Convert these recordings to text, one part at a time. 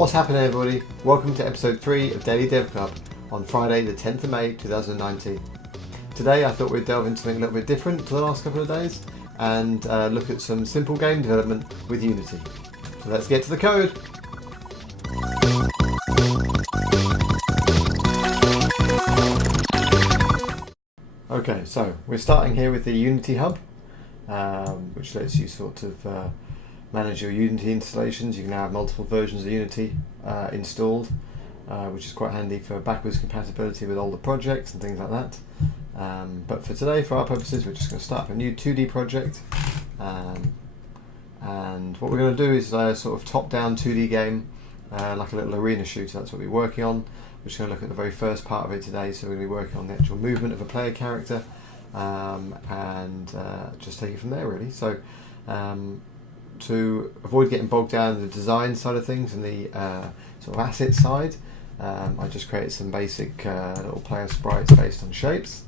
What's happening, everybody? Welcome to episode 3 of Daily Dev Club on Friday the 10th of May 2019. Today I thought we'd delve into something a little bit different to the last couple of days and look at some simple game development with Unity. So let's get to the code. Okay, so we're starting here with the Unity Hub, which lets you sort of manage your Unity installations. You can now have multiple versions of Unity installed, which is quite handy for backwards compatibility with older projects and things like that. But for today, for our purposes, we're just going to start up a new 2D project. And what we're going to do is a sort of top-down 2D game, like a little arena shooter. That's what we're working on. We're just going to look at the very first part of it today. So we're going to be working on the actual movement of a player character and just take it from there, really. So to avoid getting bogged down in the design side of things and the sort of asset side, I just created some basic little player sprites based on shapes,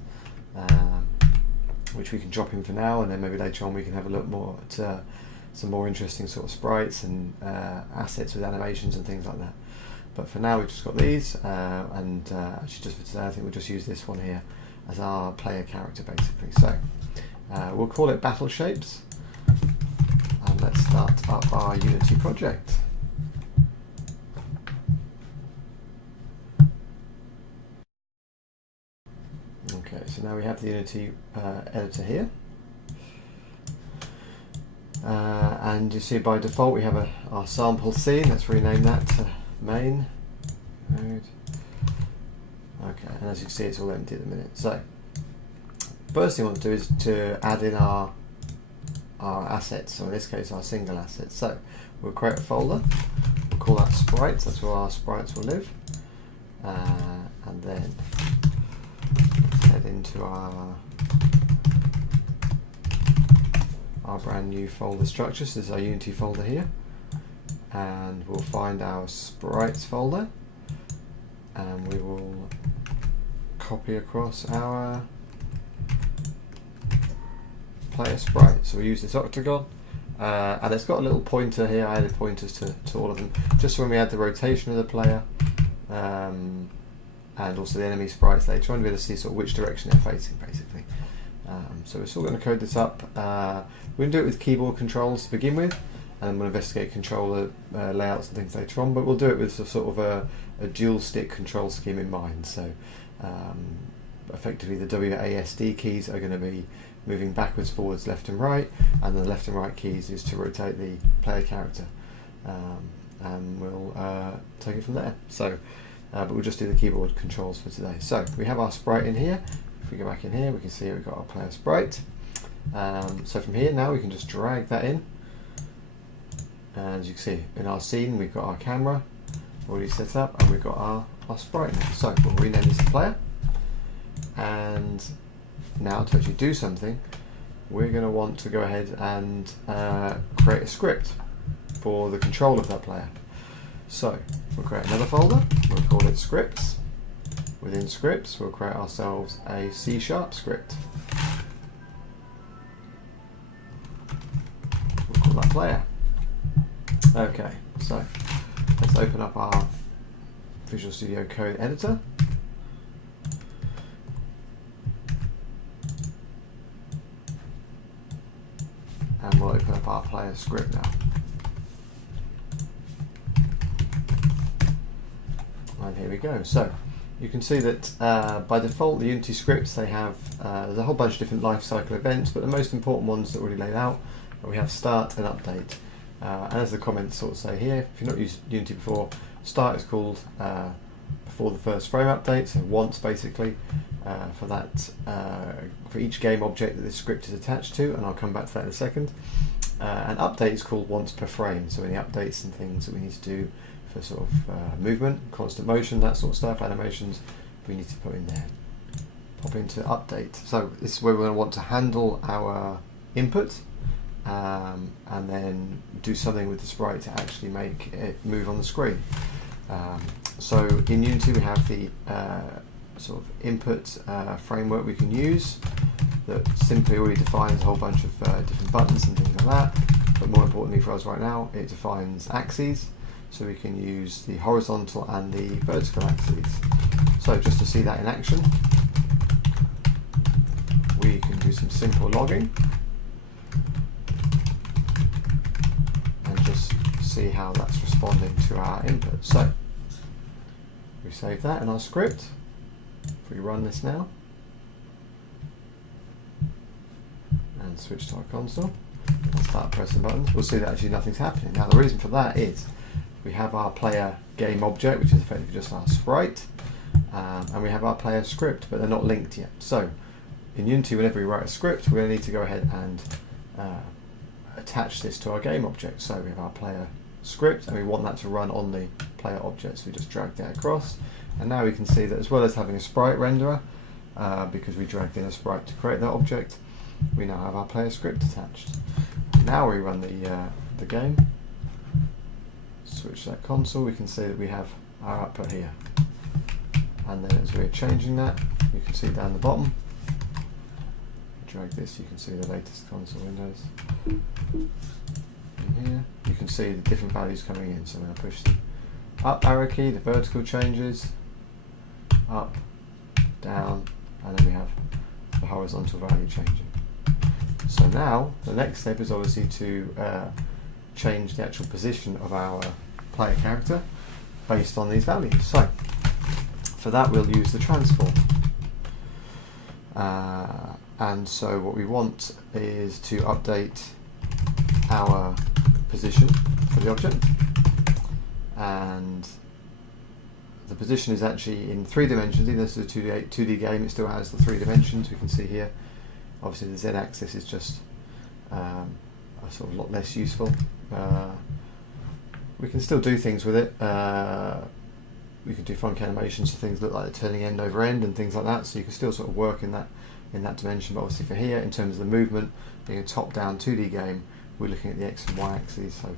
which we can drop in for now, and then maybe later on we can have a look more at some more interesting sort of sprites and assets with animations and things like that. But for now we've just got these, and actually just for today I think we'll just use this one here as our player character basically. So we'll call it Battle Shapes, and let's start up our Unity project. Okay, so now we have the Unity editor here, and you see by default we have our sample scene. Let's rename that to main mode. Okay, and as you can see it's all empty at the minute. So first thing I want to do is to add in our assets, so in this case our single assets. So we'll create a folder, we'll call that sprites, that's where our sprites will live, and then let's head into our brand new folder structure. So this is our Unity folder here, and we'll find our sprites folder, and we will copy across our player sprite. So we use this octagon, and it's got a little pointer here. I added pointers to all of them, just so when we add the rotation of the player, and also the enemy sprites later on, to be able to see sort of which direction they're facing, basically. So we're still going to code this up. We're going to do it with keyboard controls to begin with, and then we'll investigate controller layouts and things later on, but we'll do it with sort of a dual stick control scheme in mind. So effectively the WASD keys are going to be moving backwards, forwards, left and right, and the left and right keys is to rotate the player character, and we'll take it from there. So but we'll just do the keyboard controls for today. So we have our sprite in here. If we go back in here, we can see we've got our player sprite. So from here now we can just drag that in, and as you can see in our scene we've got our camera already set up, and we've got our sprite now. So we'll rename this to player, and now to actually do something we're going to want to go ahead and create a script for the control of that player. So we'll create another folder, we'll call it scripts. Within scripts we'll create ourselves a C# script. We'll call that player. Okay, so let's open up our Visual Studio Code editor. And we'll open up our player script now. And here we go. So you can see that by default the Unity scripts, they have there's a whole bunch of different lifecycle events, but the most important ones that are already laid out, we have start and update. And as the comments sort of say here, if you've not used Unity before, start is called before the first frame update, so once basically, for that for each game object that this script is attached to, and I'll come back to that in a second. And update is called once per frame, so any updates and things that we need to do for sort of movement, constant motion, that sort of stuff, animations, we need to put in there. Pop into update. So this is where we're going to want to handle our input, and then do something with the sprite to actually make it move on the screen. So in Unity we have the sort of input framework we can use that simply already defines a whole bunch of different buttons and things like that, but more importantly for us right now, it defines axes. so we can use the horizontal and the vertical axes. So just to see that in action, we can do some simple logging and just see how that's responding to our input. So we save that in our script. If we run this now and switch to our console and start pressing buttons, we'll see that actually nothing's happening. Now the reason for that is we have our player game object, which is effectively just our sprite, and we have our player script, but they're not linked yet. So in Unity, whenever we write a script, we're going to need to go ahead and attach this to our game object. So we have our player script, and we want that to run on the player object, so we just drag that across, and now we can see that as well as having a sprite renderer, because we dragged in a sprite to create that object, we now have our player script attached. Now we run the game, switch that console, we can see that we have our output here, and then as we're changing that, you can see down the bottom, drag this, you can see the latest console windows. In here, you can see the different values coming in. So when I push the up arrow key, the vertical changes, up, down, and then we have the horizontal value changing. So now the next step is obviously to change the actual position of our player character based on these values. So for that we'll use the transform. And so what we want is to update our position for the object, and the position is actually in 3 dimensions. Even though this is a 2D game, it still has the 3 dimensions. We can see here, obviously the Z-axis is just a sort of lot less useful. We can still do things with it. We can do funky animations so things look like they're turning end over end and things like that, so you can still sort of work in that dimension. But obviously for here, in terms of the movement, being a top-down 2D game, we're looking at the X and Y axes. So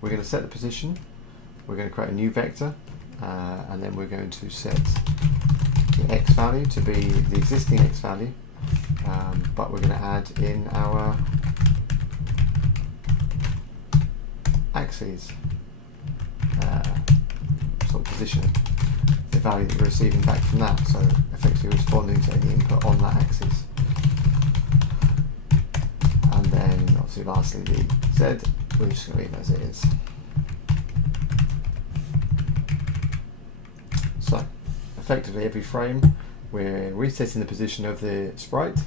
we're going to set the position, we're going to create a new vector, and then we're going to set the X value to be the existing X value, but we're going to add in our axes sort of positioning, the value that we're receiving back from that, so effectively responding to any input on that axis. And then obviously lastly the Z, we're just going to leave it as it is. So effectively every frame we're resetting the position of the sprite,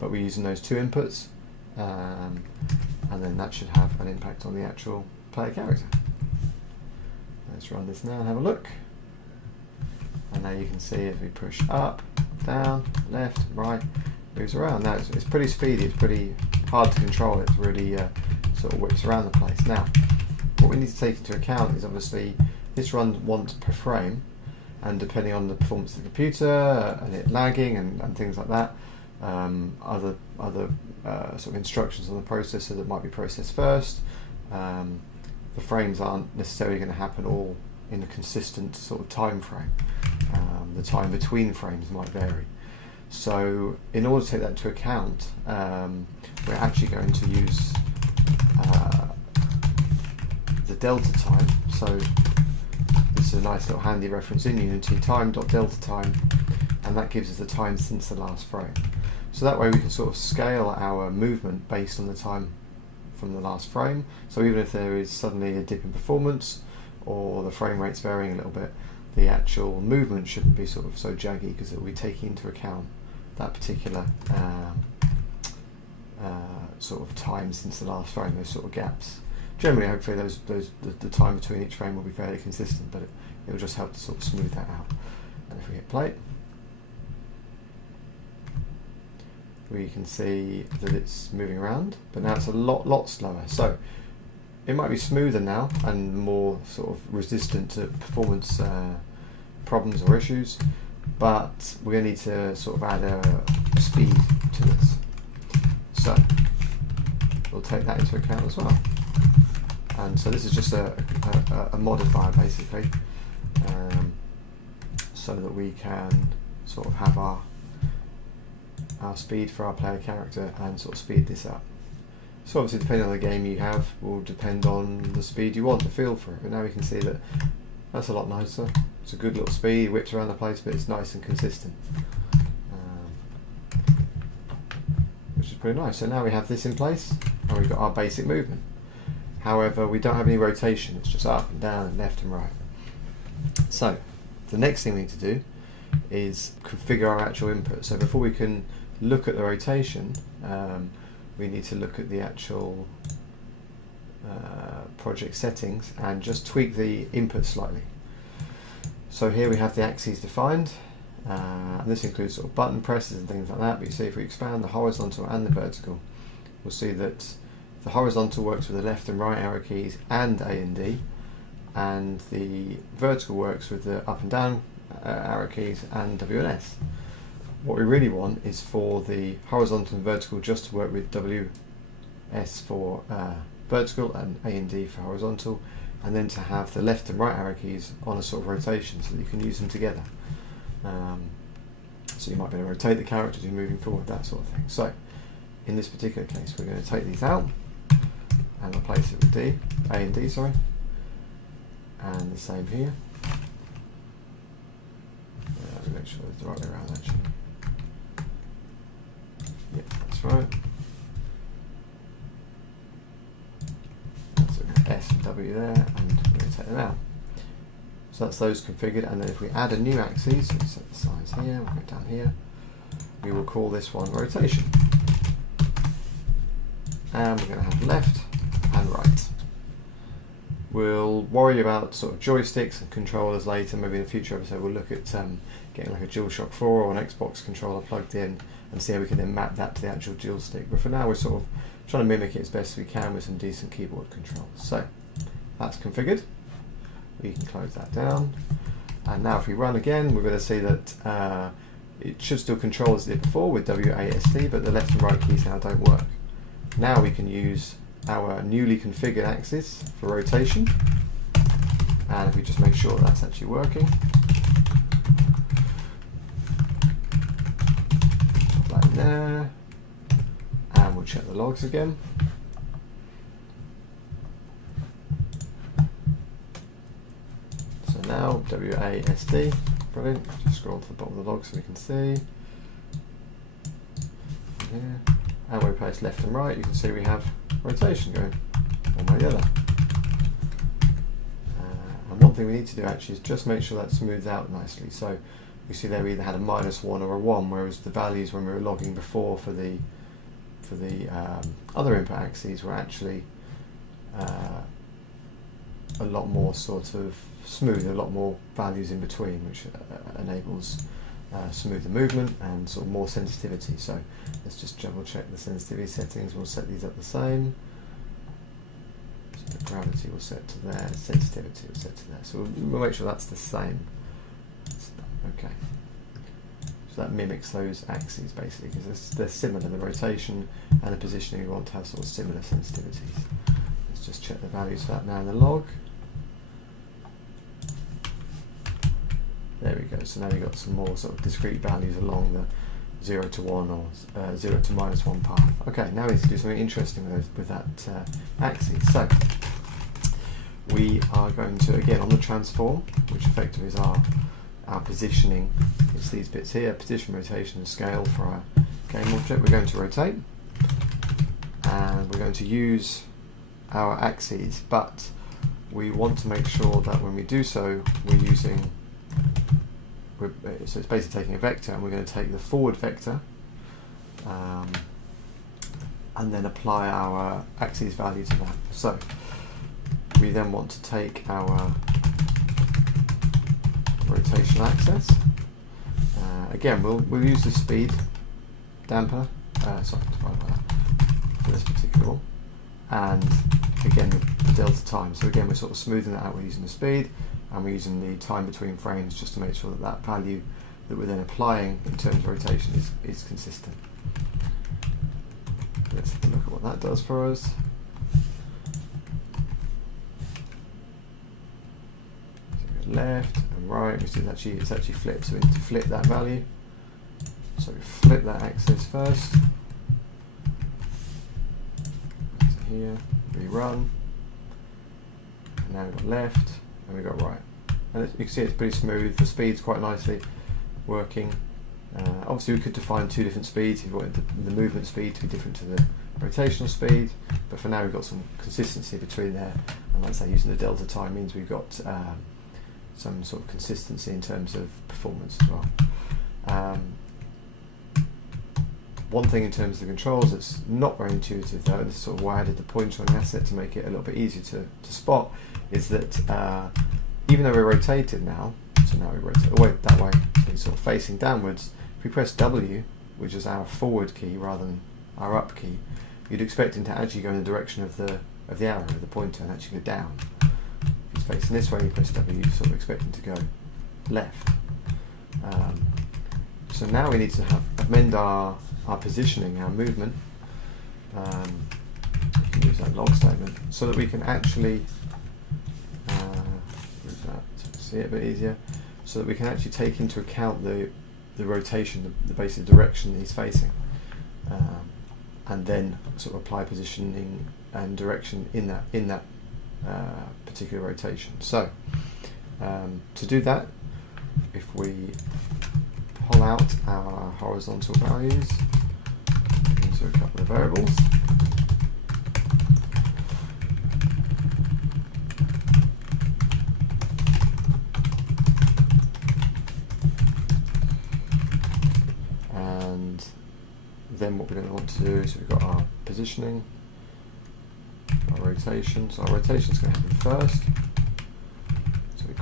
but we're using those 2 inputs, and then that should have an impact on the actual player character. Let's run this now and have a look. And now you can see as we push up, down, left, right, moves around. Now it's pretty speedy, it's pretty hard to control, it really sort of whips around the place. Now, what we need to take into account is obviously this runs once per frame, and depending on the performance of the computer and it lagging and things like that, other sort of instructions on the processor that might be processed first, the frames aren't necessarily going to happen all in a consistent sort of time frame. The time between frames might vary. So in order to take that into account, we're actually going to use the delta time. So this is a nice little handy reference in Unity, time.delta time, and that gives us the time since the last frame. So that way we can sort of scale our movement based on the time from the last frame. So even if there is suddenly a dip in performance or the frame rate's varying a little bit, the actual movement shouldn't be sort of so jaggy, because it will be taking into account that particular sort of time since the last frame, those sort of gaps. Generally, hopefully, the time between each frame will be fairly consistent, but it will just help to sort of smooth that out. And if we hit play, we can see that it's moving around, but now it's a lot slower. So it might be smoother now and more sort of resistant to performance problems or issues, but we're going to need to sort of add a speed to this. So we'll take that into account as well. And so this is just a modifier basically, so that we can sort of have our speed for our player character and sort of speed this up. So obviously depending on the game you have will depend on the speed you want, the feel for it. But now we can see that that's a lot nicer. It's a good little speed, it whips around the place, but it's nice and consistent. Which is pretty nice. So now we have this in place and we've got our basic movement. However, we don't have any rotation, it's just up and down and left and right. So the next thing we need to do is configure our actual input. So before we can look at the rotation, we need to look at the actual project settings and just tweak the input slightly. So here we have the axes defined, and this includes sort of button presses and things like that, but you see if we expand the horizontal and the vertical, we'll see that the horizontal works with the left and right arrow keys and A and D, and the vertical works with the up and down arrow keys and W and S. What we really want is for the horizontal and vertical just to work with WS for vertical and A and D for horizontal, and then to have the left and right arrow keys on a sort of rotation so that you can use them together. So you might be able to rotate the character as you're moving forward, that sort of thing. So in this particular case we're going to take these out and replace it with A and D, sorry, and the same here. Make sure it's the right way around actually. Yep, that's right. So S and W there, and we're going to take them out. So that's those configured, and then if we add a new axis, so we set the size here, we'll go down here, we will call this one rotation. And we're going to have left and right. We'll worry about sort of joysticks and controllers later. Maybe in a future episode we'll look at getting like a DualShock 4 or an Xbox controller plugged in and see how we can then map that to the actual dual stick. But for now we're sort of trying to mimic it as best we can with some decent keyboard controls. So that's configured. We can close that down. And now if we run again, we're going to see that it should still control as it did before with WASD, but the left and right keys now don't work. Now we can use our newly configured axis for rotation, and if we just make sure that's actually working, pop that in there, and we'll check the logs again. So now WASD, brilliant. Just scroll to the bottom of the log so we can see. Here. And when we place left and right, you can see we have rotation going one way or the other. And one thing we need to do actually is just make sure that smooths out nicely. So you see there we either had a -1 or a 1, whereas the values when we were logging before for the other input axes were actually a lot more sort of smooth, a lot more values in between, which enables smoother movement and sort of more sensitivity. So let's just double check the sensitivity settings. We'll set these up the same. So the gravity will set to there, sensitivity will set to there. So we'll make sure that's the same. Okay. So that mimics those axes basically, because they're similar. The rotation and the positioning we want to have sort of similar sensitivities. Let's just check the values for that now in the log. There we go, so now you've got some more sort of discrete values along the 0 to 1 or 0 to -1 path. Okay, now we need to do something interesting with that axis. So we are going to, again on the transform, which effectively is our positioning, it's these bits here, position, rotation and scale for our game object. We're going to rotate and we're going to use our axes, but we want to make sure that when we do so, we're using so it's basically taking a vector, and we're going to take the forward vector and then apply our axis value to that. So we then want to take our rotation axis. Again, we'll use the speed damper, divided by that for this particular one, and again the delta time. So again, we're sort of smoothing that out. We're using the speed, and we're using the time between frames just to make sure that that value that we're then applying in terms of rotation is consistent. Let's have a look at what that does for us. So we go left and right, we see it's actually flipped, so we need to flip that value. So we flip that axis first. here, rerun, and now we've got left, and we've got right. And you can see it's pretty smooth, the speed's quite nicely working. Obviously we could define two different speeds if you wanted the movement speed to be different to the rotational speed, but for now we've got some consistency between there, and like I say, using the delta time means we've got some sort of consistency in terms of performance as well. One thing in terms of the controls that's not very intuitive though, and this is sort of why I added the pointer on the asset to make it a little bit easier to spot, is that even though we're rotated now, so now we rotate away that way, so it's sort of facing downwards, if we press W, which is our forward key rather than our up key, you'd expect him to actually go in the direction of the arrow, of the pointer, and actually go down. If he's facing this way, you press W, you sort of expect him to go left. So now we need to amend our positioning, our movement. We can use that log statement so that we can actually use that to see it a bit easier. So that we can actually take into account the rotation, the basic direction that he's facing, and then sort of apply positioning and direction in that particular rotation. So to do that, if we pull out our horizontal values into a couple of variables, and then what we're going to want to do is we've got our positioning, our rotation. So our rotation is going to happen first. So we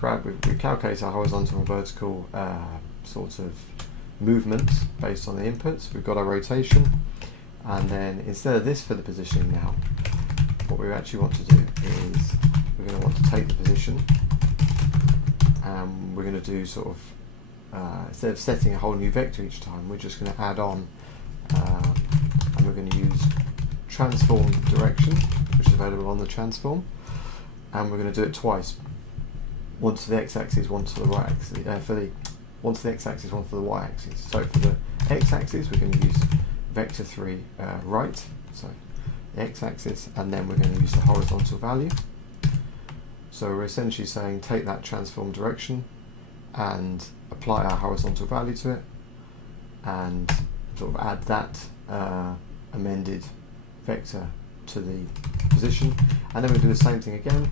calculate our horizontal and vertical sorts of movements based on the inputs. We've got our rotation, and then instead of this for the positioning now, what we actually want to do is we're going to want to take the position, and we're going to do sort of instead of setting a whole new vector each time, we're just going to add on, and we're going to use transform direction, which is available on the transform, and we're going to do it twice. Once to the x-axis, once to the y-axis, once to the x-axis, one for the y-axis. So for the x-axis, we're going to use vector 3 right, so the x-axis, and then we're going to use the horizontal value. So we're essentially saying take that transform direction and apply our horizontal value to it, and sort of add that amended vector to the position, and then we do the same thing again.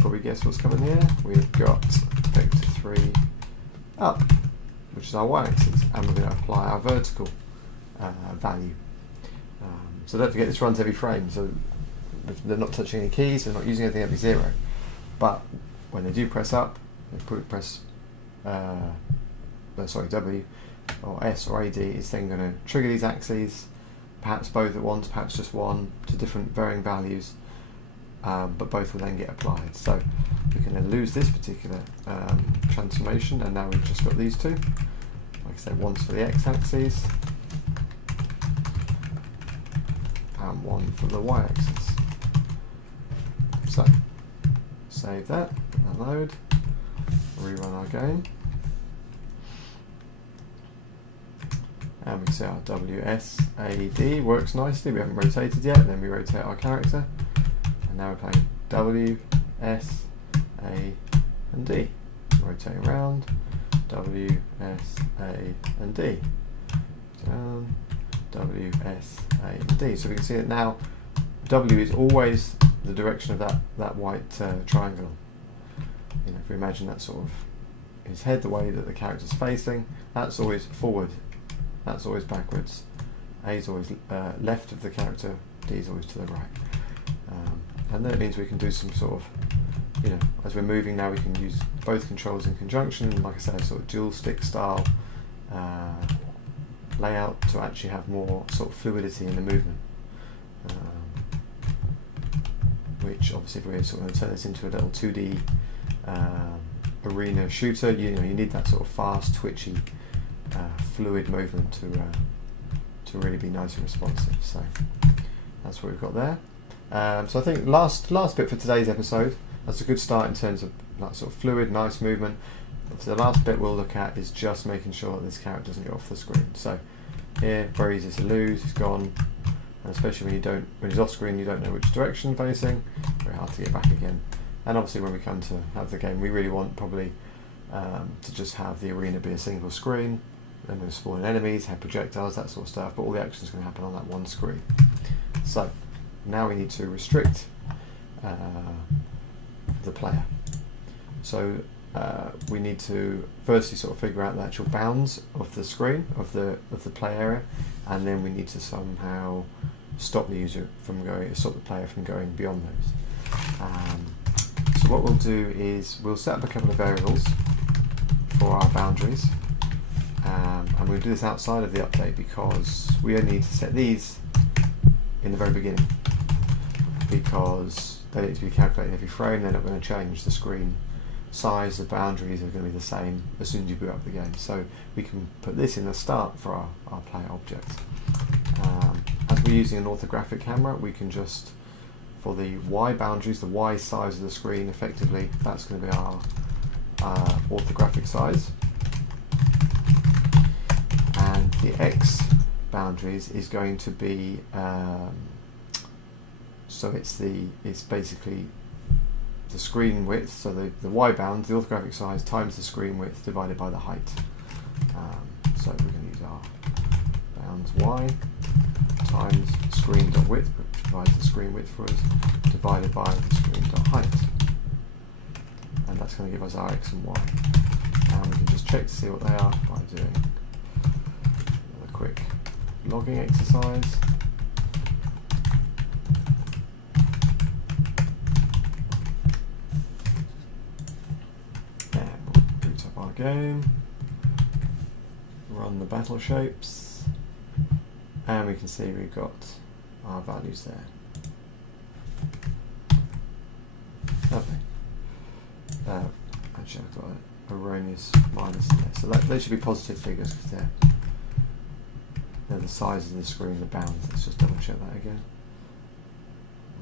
Probably guess what's coming here. We've got vector 3 up, which is our y-axis, and we're going to apply our vertical value. So don't forget this runs every frame, so they're not touching any keys, they're not using anything, it'll be 0. But when they do press up, they press W or S or AD, it's then going to trigger these axes, perhaps both at once, perhaps just one, to different varying values. But both will then get applied. So we can then lose this particular transformation, and now we've just got these two. Like I said, once for the x-axis and one for the y-axis. So save that, load, rerun our game, and we can see our WSAD works nicely. We haven't rotated yet, then we rotate our character. Now we're playing W, S, A, and D. Rotating around, W, S, A, and D. Down, W, S, A, and D. So we can see that now W is always the direction of that white triangle. You know, if we imagine that sort of his head, the way that the character's facing, that's always forward, that's always backwards. A is always left of the character, D is always to the right. And then it means we can do some sort of, you know, as we're moving now, we can use both controls in conjunction, and like I said, sort of dual stick style layout to actually have more sort of fluidity in the movement. Which obviously, if we're sort of going to turn this into a little 2D arena shooter, you know, you need that sort of fast, twitchy, fluid movement to really be nice and responsive. So that's what we've got there. So I think last bit for today's episode, that's a good start in terms of that sort of fluid, nice movement. The last bit we'll look at is just making sure that this character doesn't get off the screen. So here, very easy to lose, he's gone, and especially when he's off screen you don't know which direction facing, very hard to get back again. And obviously when we come to have the game, we really want probably to just have the arena be a single screen, then we're going to spawn in enemies, have projectiles, that sort of stuff, but all the action is going to happen on that one screen. So now we need to restrict the player. So we need to firstly sort of figure out the actual bounds of the screen, of the play area, and then we need to somehow stop the player from going beyond those. So what we'll do is we'll set up a couple of variables for our boundaries, and we'll do this outside of the update because we only need to set these in the very beginning, because they need to be calculated every frame. They're not going to change. The screen size, the boundaries are going to be the same as soon as you boot up the game. So we can put this in the start for our player objects. As we're using an orthographic camera, we can just, for the Y boundaries, the Y size of the screen, effectively that's going to be our orthographic size, and the X boundaries is going to be so it's basically the screen width, so the Y bound, the orthographic size, times the screen width divided by the height. So we're going to use our bounds Y times screen.width, which provides the screen width for us, divided by the screen.height. And that's going to give us our X and Y. And we can just check to see what they are by doing a quick logging exercise. Game, run the battle shapes, and we can see we've got our values there. Lovely. Actually, I've got an erroneous minus there, so they should be positive figures because they're the size of the screen, the bounds. Let's just double check that again.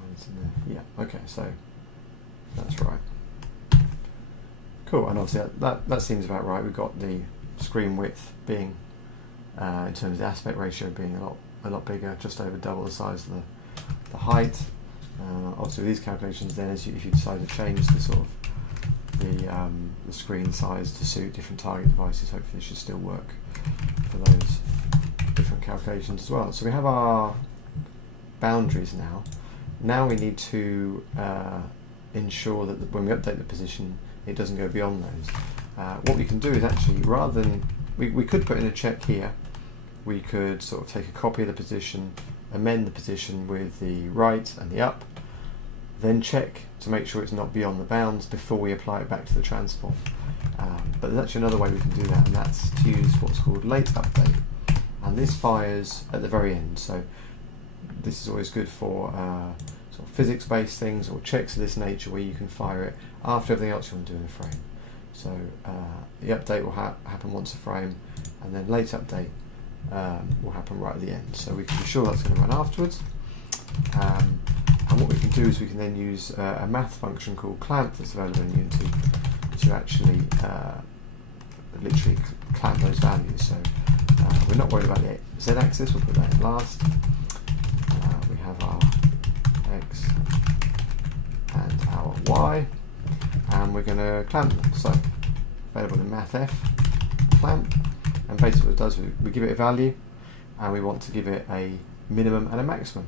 Minus in there. Yeah. Okay. So that's right. Cool, and obviously that seems about right. We've got the screen width being, in terms of the aspect ratio, being a lot bigger, just over double the size of the height. Obviously, with these calculations, then if you decide to change the sort of the screen size to suit different target devices, hopefully it should still work for those different calculations as well. So we have our boundaries now. Now we need to ensure that when we update the position, it doesn't go beyond those. What we can do is actually, rather than we could put in a check here, we could sort of take a copy of the position, amend the position with the right and the up, then check to make sure it's not beyond the bounds before we apply it back to the transform. But there's actually another way we can do that, and that's to use what's called late update, and this fires at the very end. So this is always good for sort of physics-based things or checks of this nature, where you can fire it after everything else you want to do in a frame. So the update will happen once a frame, and then late update will happen right at the end. So we can be sure that's going to run afterwards. And what we can do is we can then use a math function called clamp that's available in Unity to actually literally clamp those values. So we're not worried about the z-axis, we'll put that in last. We have our x and our y, and we're going to clamp them. So available in mathf, clamp, and basically what it does, we give it a value, and we want to give it a minimum and a maximum.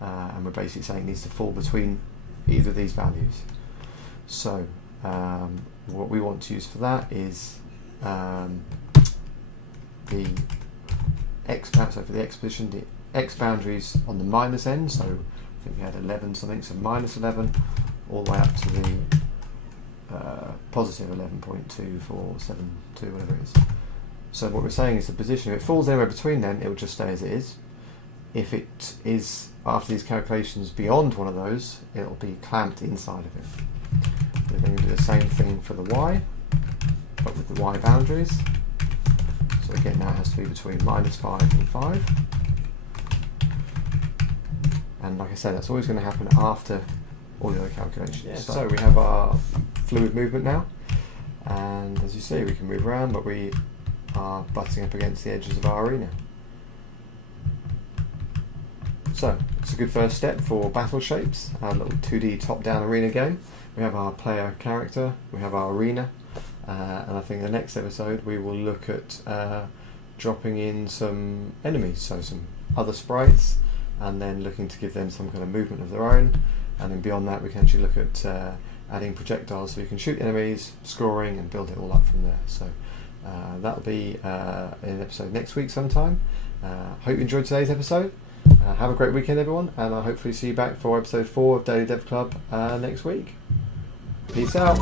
And we're basically saying it needs to fall between either of these values. So what we want to use for that is the x bound. So for the x position, the x boundaries on the minus end. So I think we had 11 something, so minus 11, all the way up to the positive 11.2472, whatever it is. So what we're saying is the position, if it falls anywhere between them, it will just stay as it is. If it is, after these calculations, beyond one of those, it'll be clamped inside of it. We're going to do the same thing for the y, but with the y boundaries. So again, now it has to be between -5 and 5. And like I said, that's always going to happen after all the other calculations. Yeah, so we have our fluid movement now, and as you see, we can move around, but we are butting up against the edges of our arena. So it's a good first step for Battle Shapes, our little 2D top-down arena game. We have our player character, we have our arena, and I think the next episode we will look at dropping in some enemies, so some other sprites, and then looking to give them some kind of movement of their own, and then beyond that we can actually look at adding projectiles so you can shoot enemies, scoring, and build it all up from there. So that'll be in an episode next week sometime. Hope you enjoyed today's episode. Have a great weekend, everyone, and I'll hopefully see you back for episode 4 of Daily Dev Club next week. Peace out.